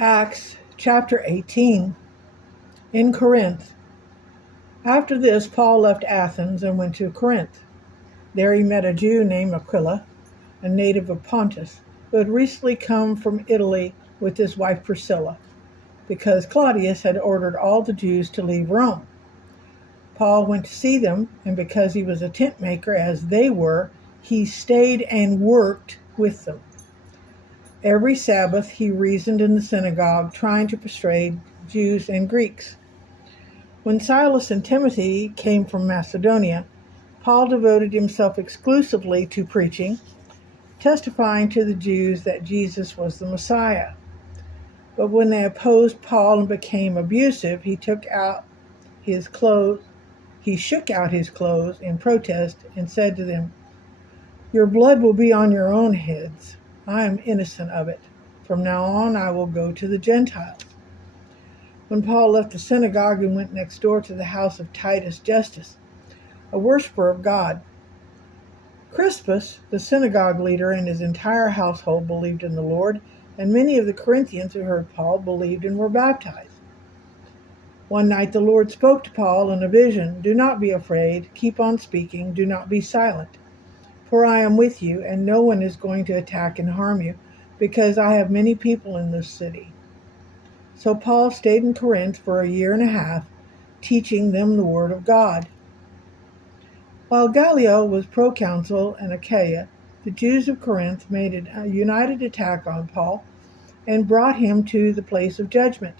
Acts chapter 18. In Corinth. After this, Paul left Athens and went to Corinth. There he met a Jew named Aquila, a native of Pontus, who had recently come from Italy with his wife Priscilla, because Claudius had ordered all the Jews to leave Rome. Paul went to see them, and because he was a tent maker as they were, he stayed and worked with them. Every Sabbath he reasoned in the synagogue, trying to persuade Jews and Greeks. When Silas and Timothy came from Macedonia, Paul devoted himself exclusively to preaching, testifying to the Jews that Jesus was the Messiah. But when they opposed Paul and became abusive, he shook out his clothes in protest and said to them, "Your blood will be on your own heads. I am innocent of it. From now on I will go to the Gentiles." When Paul left the synagogue and went next door to the house of Titus Justus, a worshiper of God, Crispus, the synagogue leader, and his entire household believed in the Lord, and many of the Corinthians who heard Paul believed and were baptized. One night the Lord spoke to Paul in a vision, "Do not be afraid, keep on speaking, do not be silent. For I am with you, and no one is going to attack and harm you, because I have many people in this city." So Paul stayed in Corinth for a year and a half, teaching them the word of God. While Gallio was proconsul in Achaia, the Jews of Corinth made a united attack on Paul and brought him to the place of judgment.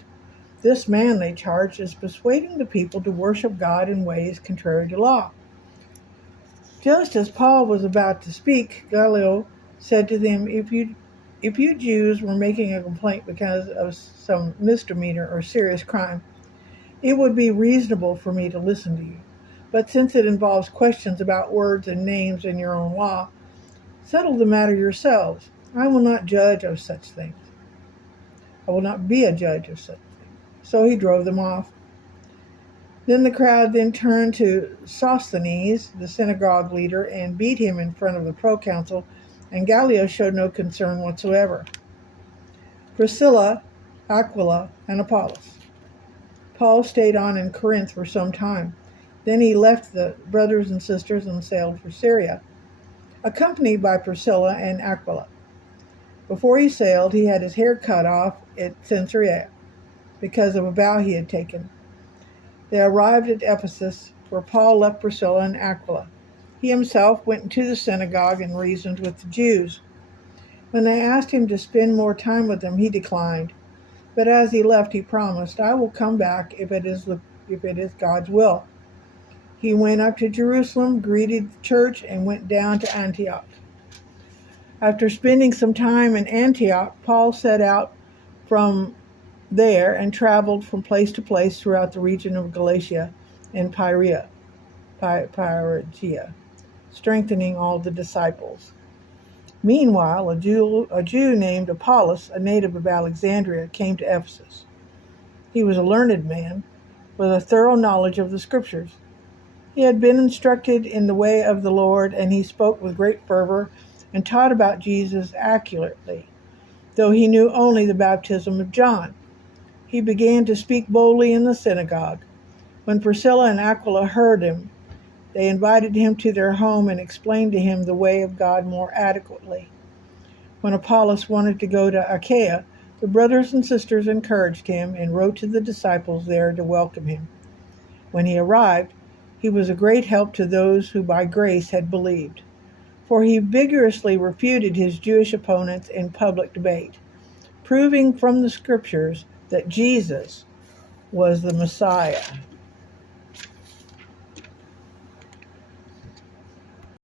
This man, they charged, is persuading the people to worship God in ways contrary to law. Just as Paul was about to speak, Gallio said to them, If you Jews were making a complaint because of some misdemeanor or serious crime, it would be reasonable for me to listen to you. But since it involves questions about words and names in your own law, settle the matter yourselves. I will not judge of such things. I will not be a judge of such things." So he drove them off. Then the crowd turned to Sosthenes, the synagogue leader, and beat him in front of the proconsul, and Gallio showed no concern whatsoever. Priscilla, Aquila, and Apollos. Paul stayed on in Corinth for some time. Then he left the brothers and sisters and sailed for Syria, accompanied by Priscilla and Aquila. Before he sailed, he had his hair cut off at Caesarea because of a vow he had taken. They arrived at Ephesus, where Paul left Priscilla and Aquila. He himself went into the synagogue and reasoned with the Jews. When they asked him to spend more time with them, he declined. But as he left, he promised, "I will come back if it is God's will." He went up to Jerusalem, greeted the church, and went down to Antioch. After spending some time in Antioch, Paul set out from there and traveled from place to place throughout the region of Galatia and Phrygia, strengthening all the disciples. Meanwhile, a Jew named Apollos, a native of Alexandria, came to Ephesus. He was a learned man with a thorough knowledge of the Scriptures. He had been instructed in the way of the Lord, and he spoke with great fervor and taught about Jesus accurately, though he knew only the baptism of John. He began to speak boldly in the synagogue. When Priscilla and Aquila heard him, they invited him to their home and explained to him the way of God more adequately. When Apollos wanted to go to Achaia, the brothers and sisters encouraged him and wrote to the disciples there to welcome him. When he arrived, he was a great help to those who by grace had believed, for he vigorously refuted his Jewish opponents in public debate, proving from the Scriptures that Jesus was the Messiah.